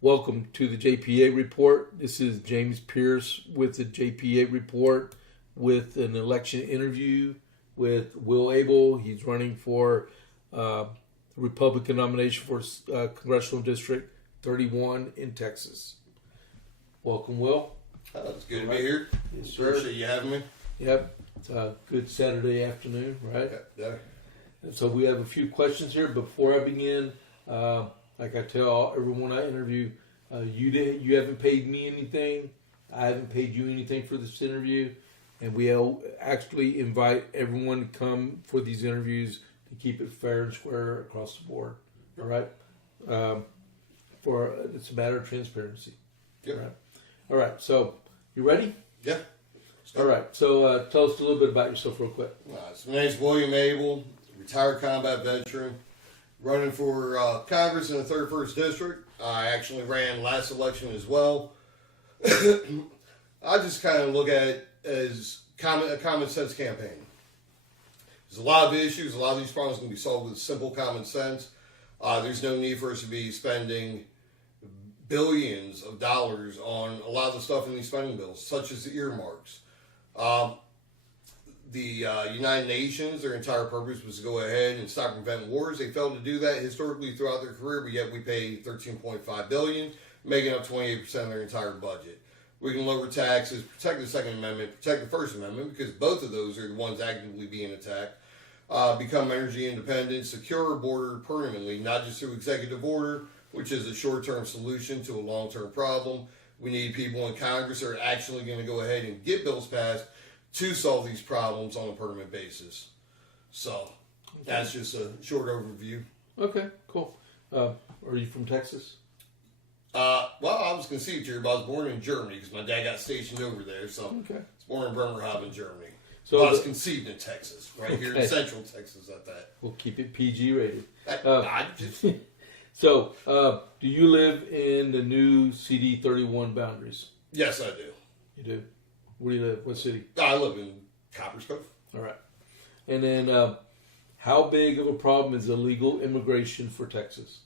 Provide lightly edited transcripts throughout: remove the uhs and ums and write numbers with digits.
Welcome to the JP8Report. This is James Pierce with the JP8Report with an election interview with Will Abel. He's running for Republican nomination for Congressional District 31 in Texas. Welcome, Will. It's good to be here. Yes, sir. Appreciate you having me. Yep. It's a good Saturday afternoon, right? Yeah. And so we have a few questions here. Before I begin, like I tell everyone I interview, you haven't paid me anything. I haven't paid you anything for this interview. And we actually invite everyone to come for these interviews to keep it fair and square across the board. All right? It's a matter of transparency. Yep. All right. All right. So, you ready? Yeah. All right. So, tell us a little bit about yourself real quick. So my name's William Abel, retired combat veteran, running for Congress in the 31st District. I actually ran last election as well. I just kind of look at it as a common sense campaign. There's a lot of issues. A lot of these problems can be solved with simple common sense. There's no need for us to be spending billions of dollars on a lot of the stuff in these spending bills, such as the earmarks. The United Nations, their entire purpose was to go ahead and stop and prevent wars. They failed to do that historically throughout their career, but yet we pay $13.5 billion, making up 28% of their entire budget. We can lower taxes, protect the Second Amendment, protect the First Amendment, because both of those are the ones actively being attacked. Become energy independent, secure our border permanently, not just through executive order, which is a short-term solution to a long-term problem. We need people in Congress that are actually going to go ahead and get bills passed to solve these problems on a permanent basis. So, that's just a short overview. Okay, cool. Are you from Texas? Well, I was conceived here, but I was born in Germany because my dad got stationed over there. So, Okay. I was born in Bremerhaven, Germany. So but I was conceived in Texas, right here in Central Texas at that. We'll keep it PG rated. Do So, do you live in the new CD-31 boundaries? Yes, I do. You do? Where do you live? What city? I live in Copper's Cove. All right. And then, how big of a problem is illegal immigration for Texas?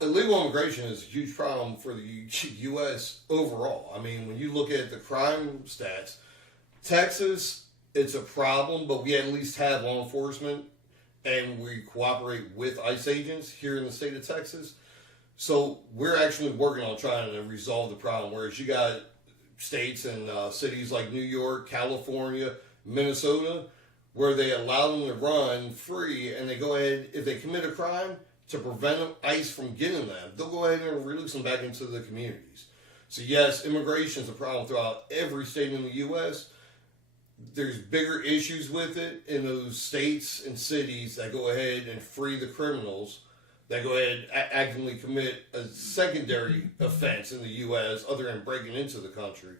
Illegal immigration is a huge problem for the U.S. overall. I mean, when you look at the crime stats, Texas, it's a problem, but we at least have law enforcement and we cooperate with ICE agents here in the state of Texas. So we're actually working on trying to resolve the problem, whereas you got states and cities like New York, California, Minnesota, where they allow them to run free, and they go ahead, if they commit a crime, to prevent ICE from getting them, they'll go ahead and release them back into the communities. So yes, immigration is a problem throughout every state in the U.S. There's bigger issues with it in those states and cities that go ahead and free the criminals that go ahead and actively commit a secondary offense in the U.S. other than breaking into the country.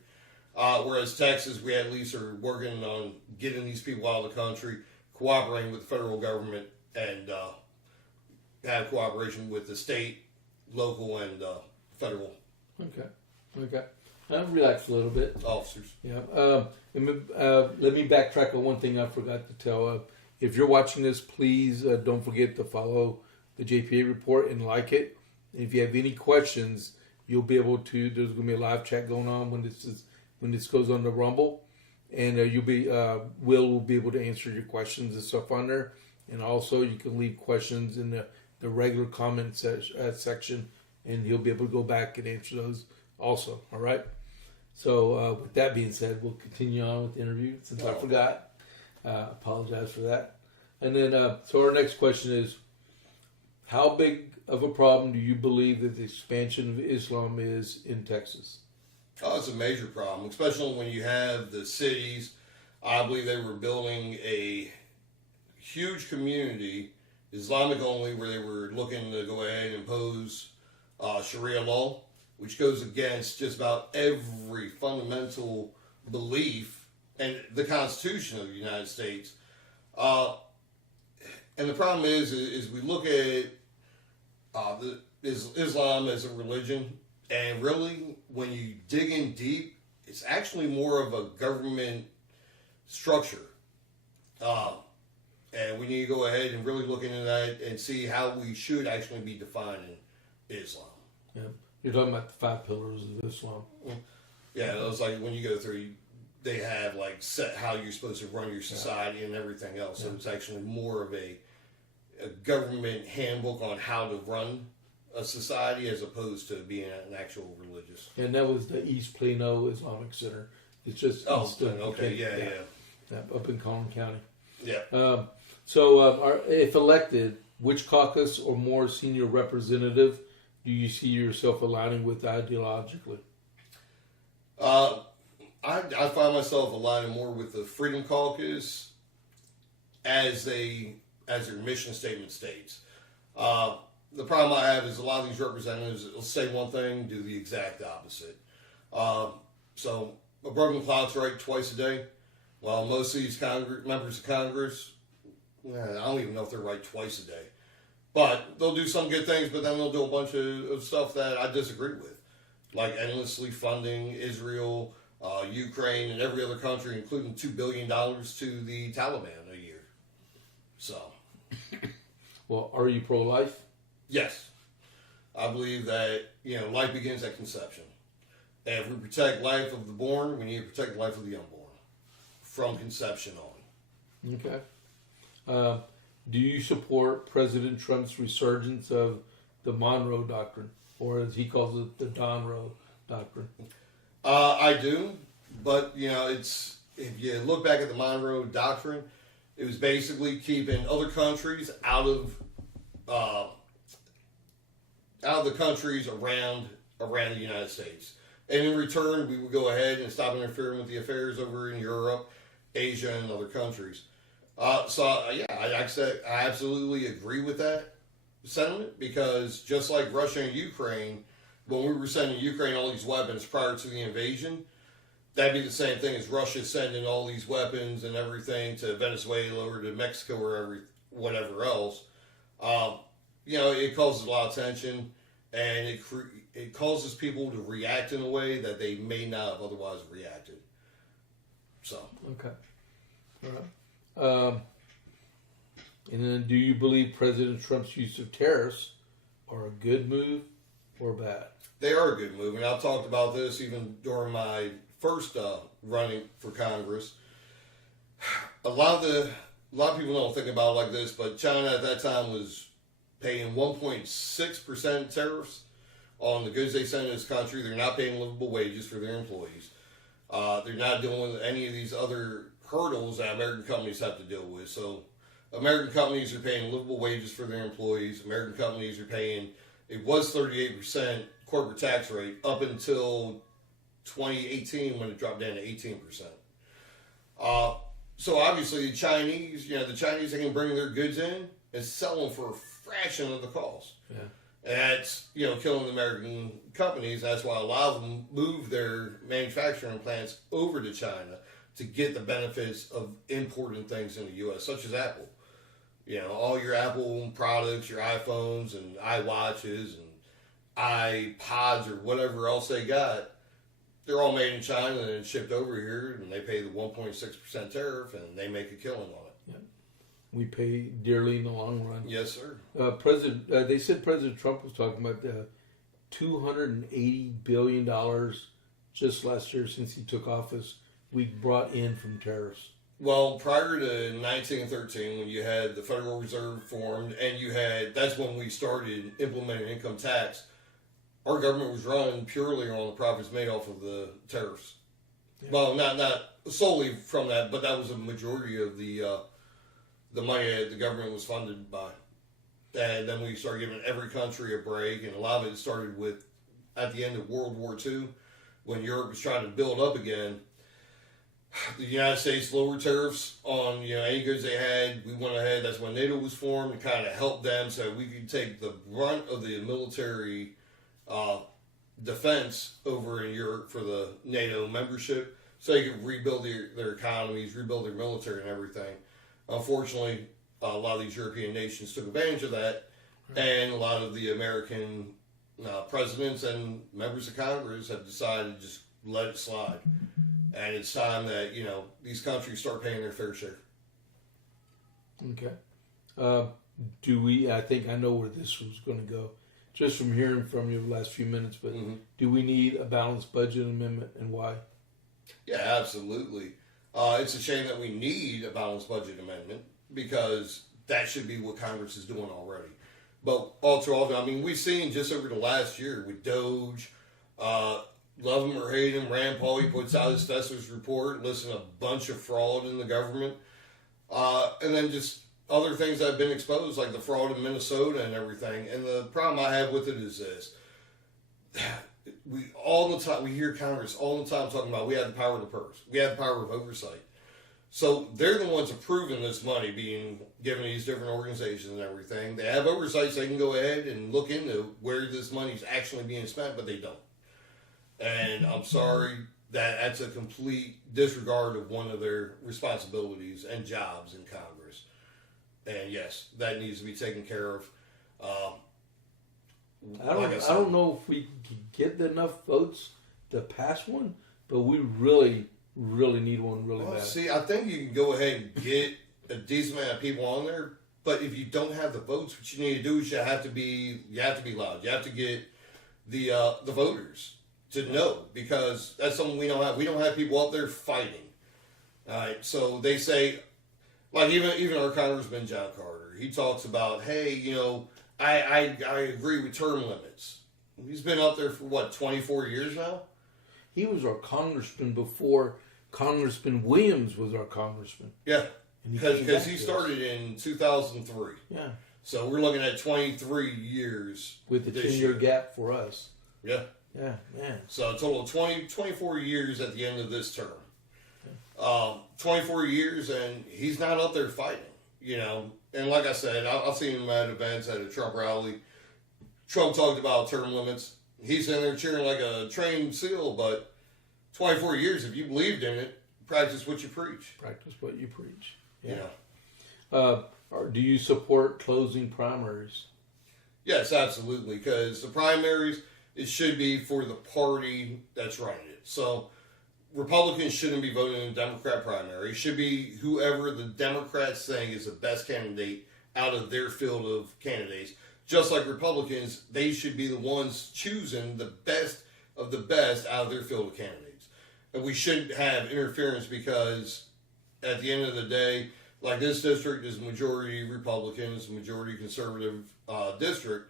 Whereas Texas, we at least are working on getting these people out of the country, cooperating with the federal government, and have cooperation with the state, local, and federal Okay. Relax a little bit. officers. Yeah. Let me backtrack on one thing I forgot to tell. If you're watching this, please don't forget to follow the JP8Report and like it. And if you have any questions, you'll be able to. There's going to be a live chat going on when this goes on the Rumble, and Will will be able to answer your questions and stuff on there. And also, you can leave questions in the regular comment section, and he'll be able to go back and answer those also. All right. So with that being said, we'll continue on with the interview since I forgot. Apologize for that. And then, so our next question is, how big of a problem do you believe that the expansion of Islam is in Texas? Oh, it's a major problem, especially when you have the cities. I believe they were building a huge community, Islamic only, where they were looking to go ahead and impose Sharia law, which goes against just about every fundamental belief and the Constitution of the United States. And the problem is we look at Islam as a religion, and really, when you dig in deep, it's actually more of a government structure. And we need to go ahead and really look into that and see how we should actually be defining Islam. Yeah. You're talking about the 5 pillars of Islam. Yeah, it was like when you go through, they have like set how you're supposed to run your society and everything else. So it's actually more of a government handbook on how to run a society as opposed to being an actual religious. And that was the East Plano Islamic Center. It's just east of, okay, yeah. Up in Collin County. Yeah. If elected, which caucus or more senior representative do you see yourself aligning with ideologically? I find myself aligning more with the Freedom Caucus as their mission statement states. The problem I have is a lot of these representatives will say one thing, do the exact opposite. So a broken clock's right twice a day. Well, most of these members of Congress, I don't even know if they're right twice a day. But they'll do some good things, but then they'll do a bunch of stuff that I disagree with. Like endlessly funding Israel, Ukraine, and every other country, including $2 billion to the Taliban a year. So. Well, are you pro-life? Yes. I believe that, life begins at conception. And if we protect life of the born, we need to protect the life of the unborn. From conception on. Okay. Do you support President Trump's resurgence of the Monroe Doctrine, or as he calls it, the Donroe Doctrine? I do, but it's if you look back at the Monroe Doctrine, it was basically keeping other countries out of the countries around the United States, and in return, we would go ahead and stop interfering with the affairs over in Europe, Asia, and other countries. I absolutely agree with that sentiment, because just like Russia and Ukraine, when we were sending Ukraine all these weapons prior to the invasion, that'd be the same thing as Russia sending all these weapons and everything to Venezuela or to Mexico or whatever else. It causes a lot of tension, and it causes people to react in a way that they may not have otherwise reacted. So. Okay. All right. And then, do you believe President Trump's use of tariffs are a good move or bad? They are a good move, and I've talked about this even during my first running for Congress. A lot of people don't think about it like this, but China at that time was paying 1.6% tariffs on the goods they send in this country. They're not paying livable wages for their employees. They're not dealing with any of these other hurdles that American companies have to deal with. So American companies are paying livable wages for their employees. American companies are paying, it was 38% corporate tax rate up until 2018 when it dropped down to 18%. So obviously the Chinese they can bring their goods in and sell them for a fraction of the cost. Yeah. And that's, killing the American companies. That's why a lot of them move their manufacturing plants over to China to get the benefits of importing things in the U.S., such as Apple. All your Apple products, your iPhones and iWatches and iPods or whatever else they got, they're all made in China and shipped over here, and they pay the 1.6% tariff, and they make a killing on it. Yeah. We pay dearly in the long run. Yes, sir. They said President Trump was talking about $280 billion just last year since he took office we brought in from tariffs. Well, prior to 1913, when you had the Federal Reserve formed, and that's when we started implementing income tax, our government was running purely on the profits made off of the tariffs. Yeah. Well, not solely from that, but that was a majority of the money that the government was funded by. And then we started giving every country a break, and a lot of it started with at the end of World War II, when Europe was trying to build up again. The United States lowered tariffs on any goods they had. We went ahead. That's when NATO was formed, and kind of helped them so we could take the brunt of the military defense over in Europe for the NATO membership, so they could rebuild their economies, rebuild their military and everything. Unfortunately, a lot of these European nations took advantage of that, and a lot of the American presidents and members of Congress have decided to just let it slide. And it's time that, these countries start paying their fair share. Okay. I think I know where this was going to go. just from hearing from you the last few minutes, but do we need a balanced budget amendment and why? Yeah, absolutely. It's a shame that we need a balanced budget amendment because that should be what Congress is doing already. But all too often, I mean, we've seen just over the last year with Doge, love him or hate him, Rand Paul, he puts out his Festivus report, listing a bunch of fraud in the government. And then just other things that have been exposed, like the fraud in Minnesota and everything. And the problem I have with it is this. We hear Congress all the time talking about we have the power of the purse. We have the power of oversight. So they're the ones approving this money being given to these different organizations and everything. They have oversight, so they can go ahead and look into where this money is actually being spent, but they don't. And I'm sorry, that's a complete disregard of one of their responsibilities and jobs in Congress. And yes, that needs to be taken care of. I don't know if we can get enough votes to pass one, but we really need one really bad. See, I think you can go ahead and get a decent amount of people on there, but if you don't have the votes, what you need to do is you have to be loud. You have to get the voters to know, because that's something we don't have. We don't have people up there fighting. All right, so they say, like even our Congressman John Carter, he talks about, hey, I agree with term limits. He's been up there for 24 years now? He was our congressman before Congressman Williams was our congressman. Yeah, because he started in 2003. Yeah. So we're looking at 23 years. With the 10-year gap for us. Yeah. Yeah, man. So a total of 24 years at the end of this term. 24 years, and he's not up there fighting, And like I said, I've seen him at events at a Trump rally. Trump talked about term limits. He's in there cheering like a trained seal, but 24 years, if you believed in it, practice what you preach. Practice what you preach. Yeah. Do you support closing primaries? Yes, absolutely, because the primaries, it should be for the party that's running it. So Republicans shouldn't be voting in a Democrat primary. It should be whoever the Democrats think is the best candidate out of their field of candidates. Just like Republicans, they should be the ones choosing the best of the best out of their field of candidates. And we shouldn't have interference, because at the end of the day, like this district is majority Republicans, majority conservative district.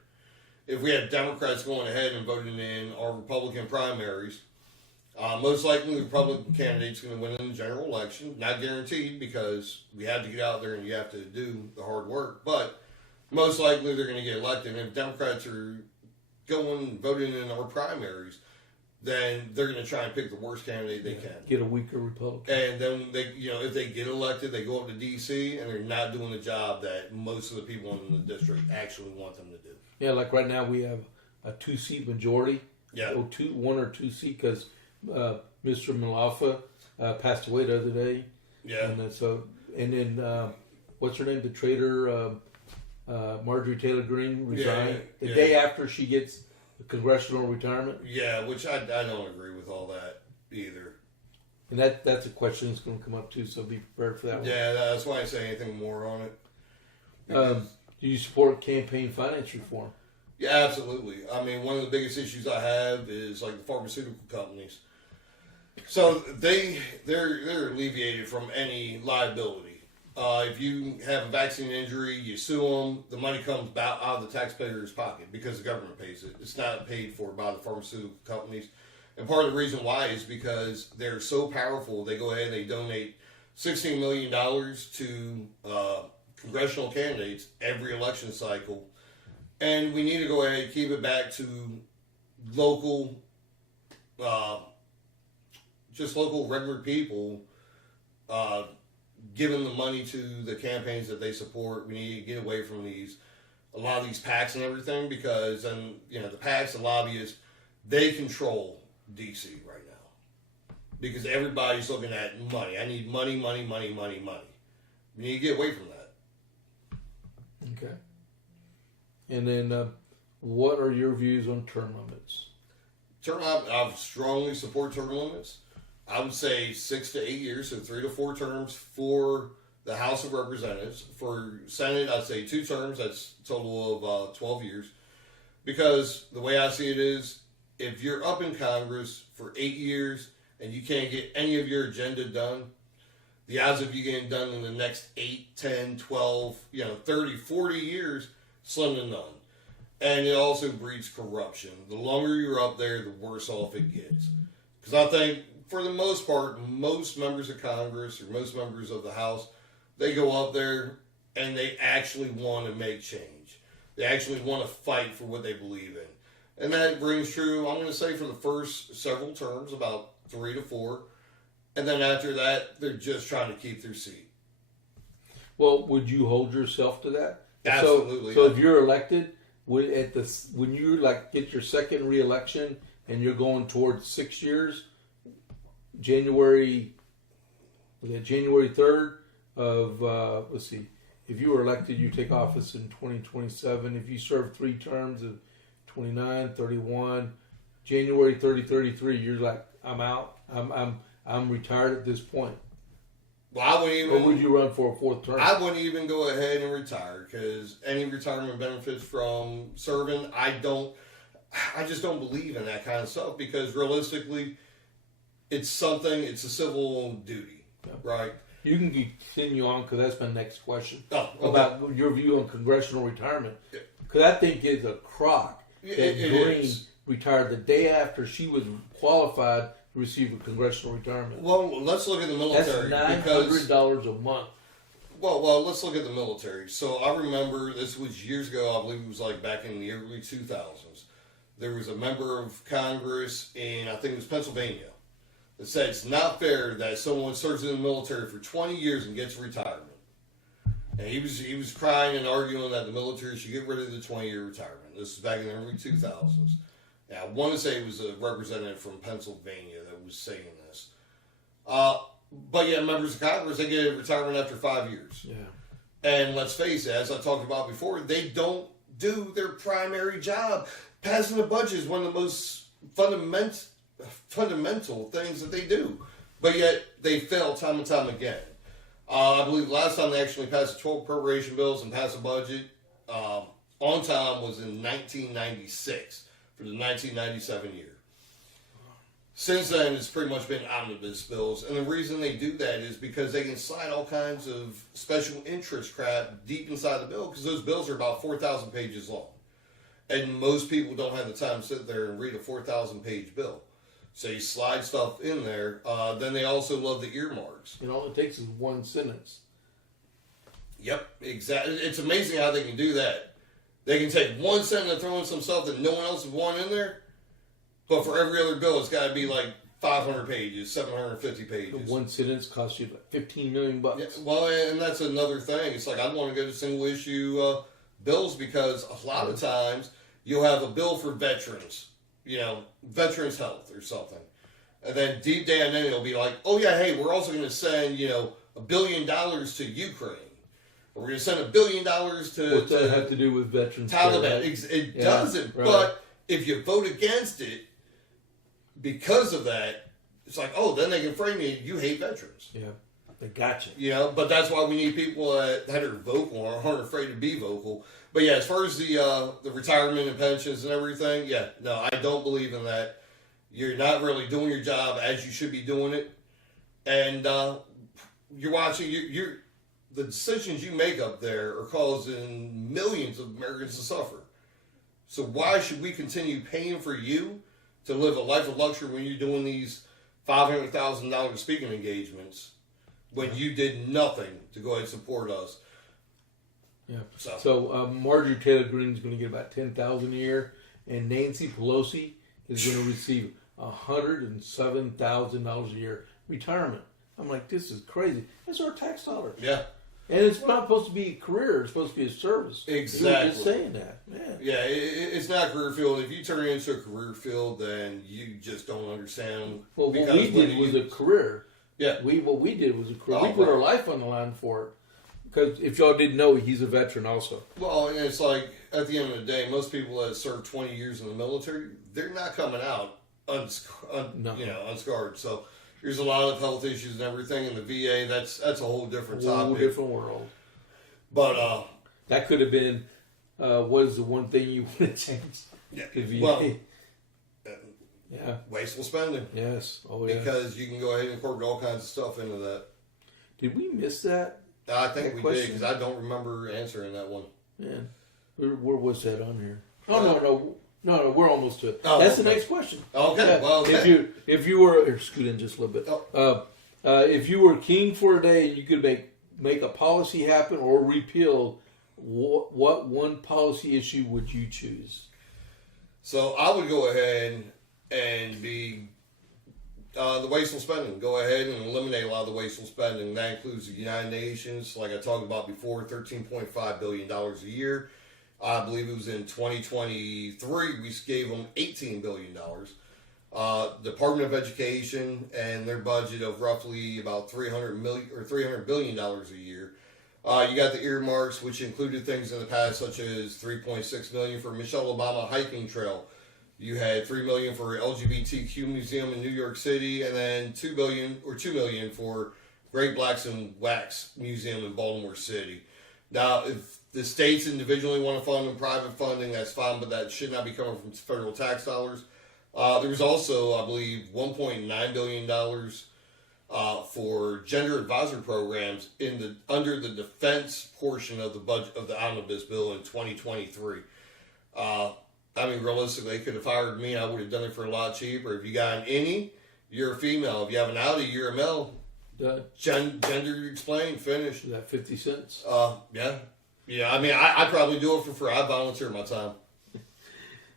If we had Democrats going ahead and voting in our Republican primaries, most likely the Republican candidate's going to win in the general election. Not guaranteed, because we have to get out there and you have to do the hard work. But most likely they're going to get elected. And if Democrats are voting in our primaries, then they're going to try and pick the worst candidate they can. Get a weaker Republican. And then if they get elected, they go up to D.C. and they're not doing the job that most of the people in the district actually want them to do. Yeah, like right now we have a 2-seat majority. Yeah. Or 1 or 2 seat, because Mr. Malafa passed away the other day. Yeah. And then what's her name? The traitor, Marjorie Taylor Greene resigned the day after she gets the congressional retirement. Yeah, which I don't agree with all that either. And that's a question that's going to come up too, so be prepared for that one. Yeah, that's why I say anything more on it. Do you support campaign finance reform? Yeah, absolutely. I mean, one of the biggest issues I have is like the pharmaceutical companies. So they're alleviated from any liability. If you have a vaccine injury, you sue them, the money comes out of the taxpayer's pocket because the government pays it. It's not paid for by the pharmaceutical companies. And part of the reason why is because they're so powerful, they go ahead and they donate $16 million to congressional candidates every election cycle. And we need to go ahead and keep it back to local, just local regular people giving the money to the campaigns that they support. We need to get away from a lot of these PACs and everything, because then, the PACs and lobbyists, they control DC right now. Because everybody's looking at money. I need money, money, money, money, money. We need to get away from that. Okay. And then what are your views on term limits? I strongly support term limits. I would say 6 to 8 years, so 3 to 4 terms for the House of Representatives. For Senate, I'd say 2 terms. That's a total of 12 years. Because the way I see it is, if you're up in Congress for 8 years and you can't get any of your agenda done, the odds of you getting done in the next 8, 10, 12, 30, 40 years, slim to none. And it also breeds corruption. The longer you're up there, the worse off it gets. Because I think, for the most part, most members of Congress or most members of the House, they go up there and they actually want to make change. They actually want to fight for what they believe in. And that rings true, I'm going to say, for the first several terms, about 3 to 4. And then after that, they're just trying to keep their seat. Well, would you hold yourself to that? Absolutely. So if you're elected, when you get your second re-election and you're going towards 6 years, January 3rd of let's see, if you were elected, you take office in 2027. If you serve 3 terms of 29, 31, January 33, you're like, I'm out. I'm retired at this point. Well, I wouldn't even. Or would you run for a 4th term? I wouldn't even go ahead and retire, because any retirement benefits from serving, I just don't believe in that kind of stuff, because realistically, it's a civil duty, right? You can continue on, because that's my next question. Oh, okay. About your view on congressional retirement. Because I think it's a crock that Green retired the day after she was qualified to receive a congressional retirement. Well, let's look at the military. That's $900 a month. Well, let's look at the military. So I remember, this was years ago, I believe it was like back in the early 2000s. There was a member of Congress in, I think it was Pennsylvania, that said it's not fair that someone serves in the military for 20 years and gets retirement. And he was crying and arguing that the military should get rid of the 20-year retirement. This was back in the early 2000s. Now, I want to say it was a representative from Pennsylvania that was saying this. But yeah, members of Congress, they get a retirement after 5 years. Yeah. And let's face it, as I talked about before, they don't do their primary job. Passing the budget is one of the most fundamental things that they do. But yet, they fail time and time again. I believe the last time they actually passed 12 appropriation bills and passed a budget on time was in 1996 for the 1997 year. Since then, it's pretty much been omnibus bills. And the reason they do that is because they can slide all kinds of special interest crap deep inside the bill, because those bills are about 4,000 pages long. And most people don't have the time to sit there and read a 4,000-page bill. So you slide stuff in there. Then they also love the earmarks. And all it takes is one sentence. Yep, exactly. It's amazing how they can do that. They can take one sentence and throw in some stuff that no one else would want in there. But for every other bill, it's got to be like 500 pages, 750 pages. One sentence costs you like $15 million. Yeah, well, and that's another thing. It's like, I'd want to go to single issue bills, because a lot of times you'll have a bill for veterans, veterans health or something. And then deep down in it, it'll be like, oh yeah, hey, we're also going to send, $1 billion to Ukraine. Or we're going to send $1 billion to... What's that have to do with veterans? Taliban. Right? It doesn't. Right. But if you vote against it, because of that, it's like, oh, then they can frame you hate veterans. Yeah, they got you. But that's why we need people that are vocal or aren't afraid to be vocal. But yeah, as far as the retirement and pensions and everything, yeah, no, I don't believe in that. You're not really doing your job as you should be doing it. And you're watching, the decisions you make up there are causing millions of Americans to suffer. So why should we continue paying for you to live a life of luxury when you're doing these $500,000 speaking engagements when you did nothing to go ahead and support us? Yeah. So Marjorie Taylor Greene is going to get about $10,000 a year, and Nancy Pelosi is going to receive $107,000 a year retirement. I'm like, this is crazy. That's our tax dollars. Yeah. And it's not supposed to be a career. It's supposed to be a service. Exactly. You were just saying that. Man. Yeah, it's not a career field. If you turn it into a career field, then you just don't understand. Well, what we did was a career. Yeah. What we did was a career. We put our life on the line for it. Because if y'all didn't know, he's a veteran also. Well, and it's like, at the end of the day, most people that serve 20 years in the military, they're not coming out unscarred. So there's a lot of health issues and everything in the VA. That's a whole different topic. A whole different world. But that could have been, what is the one thing you would have changed? Yeah. If you, Well, yeah. Wasteful spending. Yes. Oh, yeah. Because you can go ahead and incorporate all kinds of stuff into that. Did we miss that? I think we question? did, because I don't remember answering that one. Man, where was that on here? Oh, no, we're almost to it. Oh, That's okay. the next question. Okay, Yeah. well, okay. If you were, here, scoot in just a little bit. If you were king for a day and you could make a policy happen or repeal, what one policy issue would you choose? So I would go ahead and be the wasteful spending. Go ahead and eliminate a lot of the wasteful spending. That includes the United Nations, like I talked about before, $13.5 billion a year. I believe it was in 2023, we gave them $18 billion. Department of Education and their budget of roughly about $300 billion a year. You got the earmarks, which included things in the past such as $3.6 million for Michelle Obama hiking trail. You had $3 million for LGBTQ museum in New York City, and then $2 million for Great Blacks and Wax Museum in Baltimore City. Now, if the states individually want to fund and private funding, that's fine, but that should not be coming from federal tax dollars. There was also, I believe, $1.9 billion for gender advisory programs under the defense portion of the budget of the omnibus bill in 2023. I mean, realistically, they could have hired me. I would have done it for a lot cheaper. If you got an innie, you're a female. If you have an outie, you're a male. Gender explained, finished. Is that 50 cents? Yeah. Yeah, I mean, I'd probably do it for free. I volunteer my time.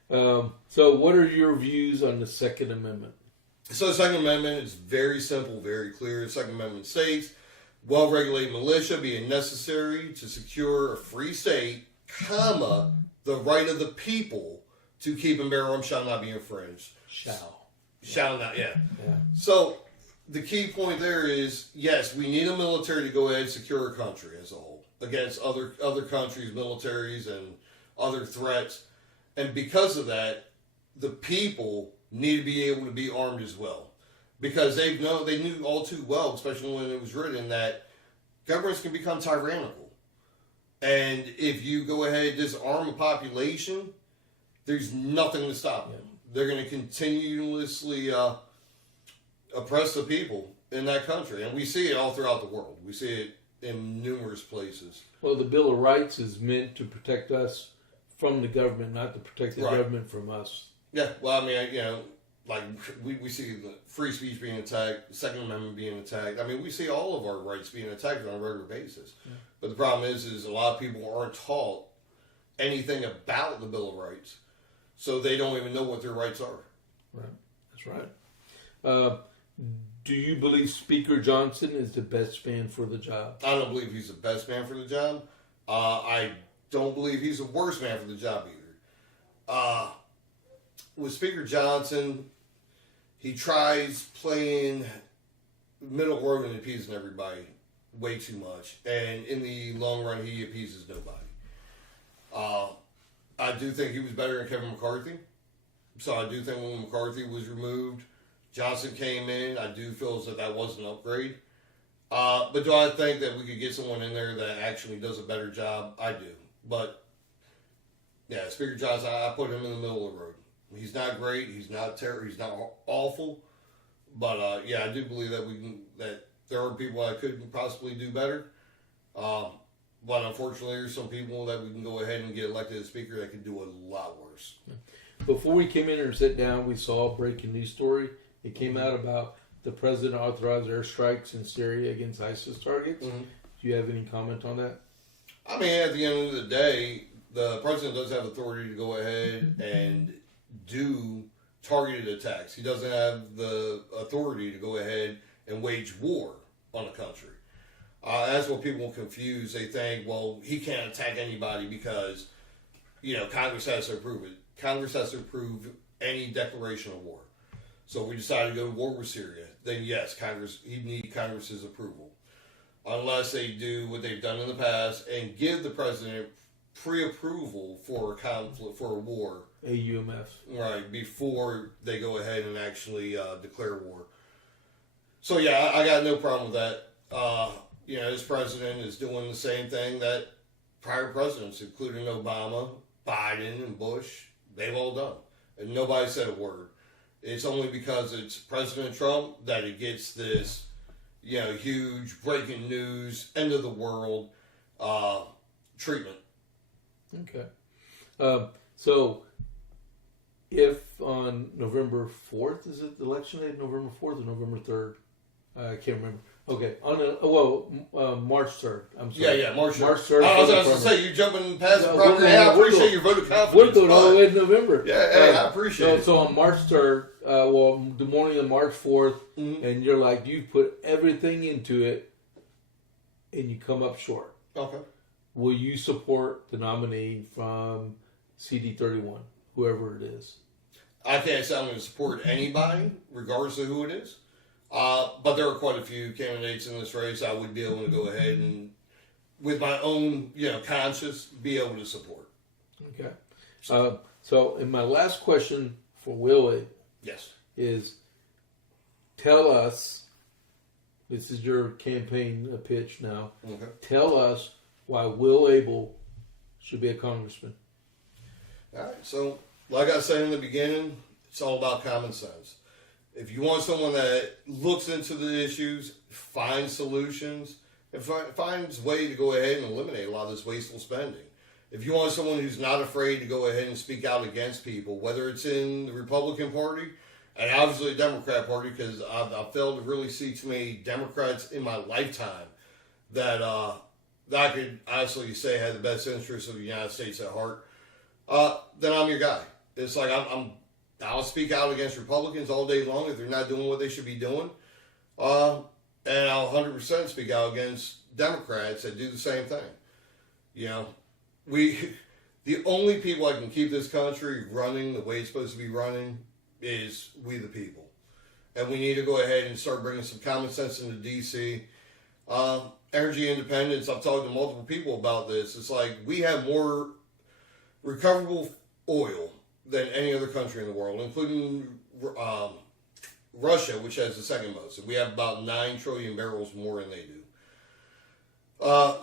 So what are your views on the Second Amendment? So the Second Amendment is very simple, very clear. The Second Amendment states, well-regulated militia being necessary to secure a free state, comma, the right of the people to keep and bear arms shall not be infringed. Shall not, yeah. So the key point there is, yes, we need a military to go ahead and secure a country as a whole against other countries, militaries, and other threats. And because of that, the people need to be able to be armed as well. Because they knew all too well, especially when it was written, that governments can become tyrannical. And if you go ahead and disarm a population, there's nothing to stop them. They're going to continuously oppress the people in that country. And we see it all throughout the world. We see it in numerous places. Well, the Bill of Rights is meant to protect us from the government, not to protect the government from us. Yeah, well, I mean, like we see the free speech being attacked, the Second Amendment being attacked. I mean, we see all of our rights being attacked on a regular basis. Yeah. But the problem is a lot of people aren't taught anything about the Bill of Rights, so they don't even know what their rights are. Right, that's right. Do you believe Speaker Johnson is the best man for the job? I don't believe he's the best man for the job. I don't believe he's the worst man for the job either. With Speaker Johnson, he tries playing middle road and appeasing everybody way too much. And in the long run, he appeases nobody. I do think he was better than Kevin McCarthy. So I do think when McCarthy was removed, Johnson came in. I do feel as if that was an upgrade. But do I think that we could get someone in there that actually does a better job? I do. But, yeah, Speaker Johnson, I put him in the middle of the road. He's not great. He's not terrible. He's not awful. But, yeah, I do believe that there are people that could possibly do better. But unfortunately, there's some people that we can go ahead and get elected as Speaker that could do a lot worse. Before we came in and sat down, we saw a breaking news story. It came out about the president authorized airstrikes in Syria against ISIS targets. Mm-hmm. Do you have any comment on that? I mean, at the end of the day, the president does have authority to go ahead and do targeted attacks. He doesn't have the authority to go ahead and wage war on a country. That's what people confuse. They think, well, he can't attack anybody because, Congress has to approve it. Congress has to approve any declaration of war. So if we decide to go to war with Syria, then yes, he'd need Congress's approval. Unless they do what they've done in the past and give the president pre-approval for a conflict, for a war. AUMF. Right, before they go ahead and actually declare war. So yeah, I got no problem with that. This president is doing the same thing that prior presidents, including Obama, Biden, and Bush, They've all done. And nobody said a word. It's only because it's President Trump that it gets this, huge breaking news, end of the world treatment. Okay. So, if on November 4th, is it the election day, November 4th or November 3rd? I can't remember. Okay. March 3rd. I'm sorry. Yeah, March 3rd. March 3rd. I was going to say, you're jumping past the No, program. I appreciate your vote of confidence. We're going all the way to November. Yeah, hey, I appreciate it. So on March 3rd, the morning of March 4th, and you're like, you put everything into it, and you come up short. Okay. Will you support the nominee from CD-31, whoever it is? I can't say I'm going to support anybody, regardless of who it is. But there are quite a few candidates in this race I would be able to go ahead and, with my own, conscience, be able to support. Okay. So, in my last question for Will Yes. is, tell us, this is your campaign pitch now, tell us why Will Abel should be a congressman. All right. So, like I said in the beginning, it's all about common sense. If you want someone that looks into the issues, finds solutions, and finds a way to go ahead and eliminate a lot of this wasteful spending. If you want someone who's not afraid to go ahead and speak out against people, whether it's in the Republican Party and obviously the Democrat Party, because I've failed to really see too many Democrats in my lifetime that I could honestly say had the best interests of the United States at heart, then I'm your guy. It's like I'll speak out against Republicans all day long if they're not doing what they should be doing. And I'll 100% speak out against Democrats that do the same thing. The only people that can keep this country running the way it's supposed to be running is we the people. And we need to go ahead and start bringing some common sense into D.C. Energy independence, I've talked to multiple people about this. It's like we have more recoverable oil than any other country in the world, including Russia, which has the second most. We have about 9 trillion barrels more than they do.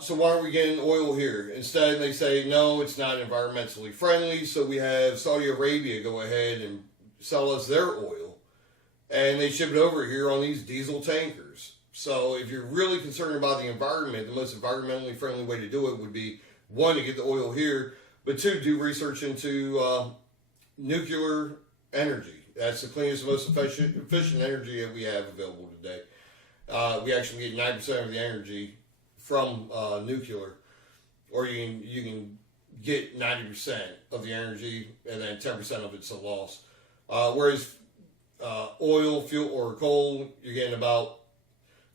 So why aren't we getting oil here? Instead, they say, no, it's not environmentally friendly, so we have Saudi Arabia go ahead and sell us their oil, and they ship it over here on these diesel tankers. So if you're really concerned about the environment, the most environmentally friendly way to do it would be, 1, to get the oil here, but 2, do research into nuclear energy. That's the cleanest, most efficient energy that we have available today. We actually get 9% of the energy from nuclear, or you can get 90% of the energy, and then 10% of it's a loss. Whereas oil, fuel, or coal, you're getting about,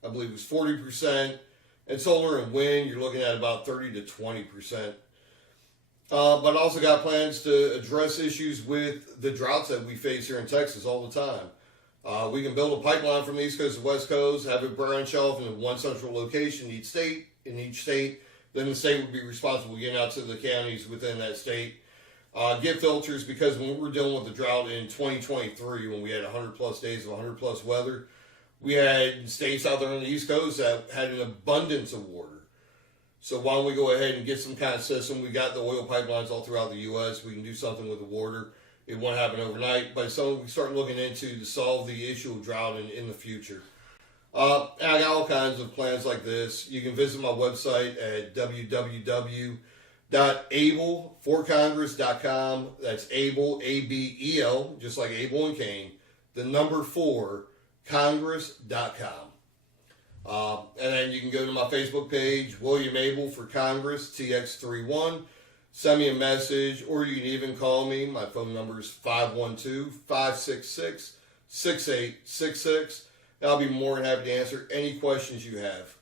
I believe it was 40%, and solar and wind, you're looking at about 30 to 20%. But also got plans to address issues with the droughts that we face here in Texas all the time. We can build a pipeline from the East Coast to the West Coast, have it branch off in one central location in each state. Then the state would be responsible getting out to the counties within that state. Get filters, because when we were dealing with the drought in 2023, when we had 100 plus days of 100 plus weather, we had states out there on the East Coast that had an abundance of water. So why don't we go ahead and get some kind of system? We got the oil pipelines all throughout the U.S. We can do something with the water. It won't happen overnight, but something we start looking into to solve the issue of drought in the future. And I got all kinds of plans like this. You can visit my website at www.abelforcongress.com. That's Abel, A-B-E-L, just like Abel and Cain. The number 4, congress.com. And then you can go to my Facebook page, William Abel for Congress, TX31. Send me a message, or you can even call me. My phone number is 512-566-6866. I'll be more than happy to answer any questions you have.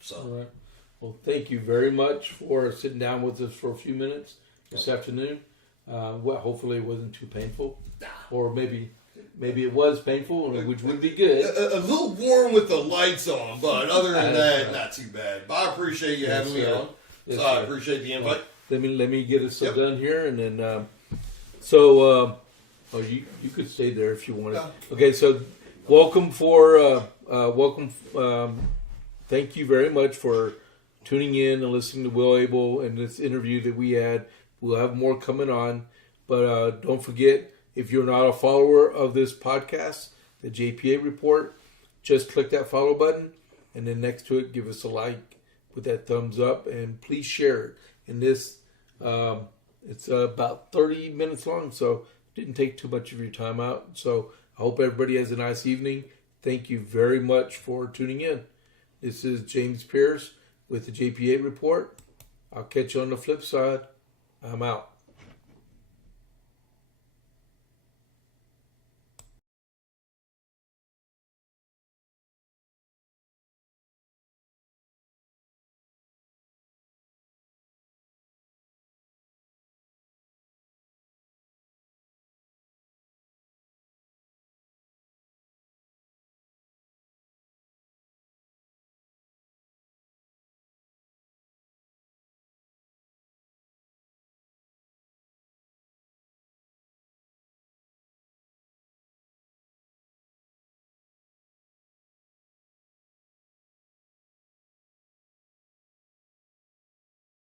So. All right. Well, thank you very much for sitting down with us for a few minutes this afternoon. Hopefully it wasn't too painful, or maybe it was painful, which would be good. A little warm with the lights on, but other than that, not too bad. But I appreciate you having me on. Yes, I appreciate the invite. Let me get us done here, and then you could stay there if you wanted. Okay, so welcome. Thank you very much for tuning in and listening to Will Abel and this interview that we had. We'll have more coming on. But don't forget, if you're not a follower of this podcast, the JP8 Report, just click that follow button, and then next to it, give us a like with that thumbs up, and please share it. And this, it's about 30 minutes long, so it didn't take too much of your time out. So I hope everybody has a nice evening. Thank you very much for tuning in. This is James Pierce with the JP8 Report. I'll catch you on the flip side. I'm out.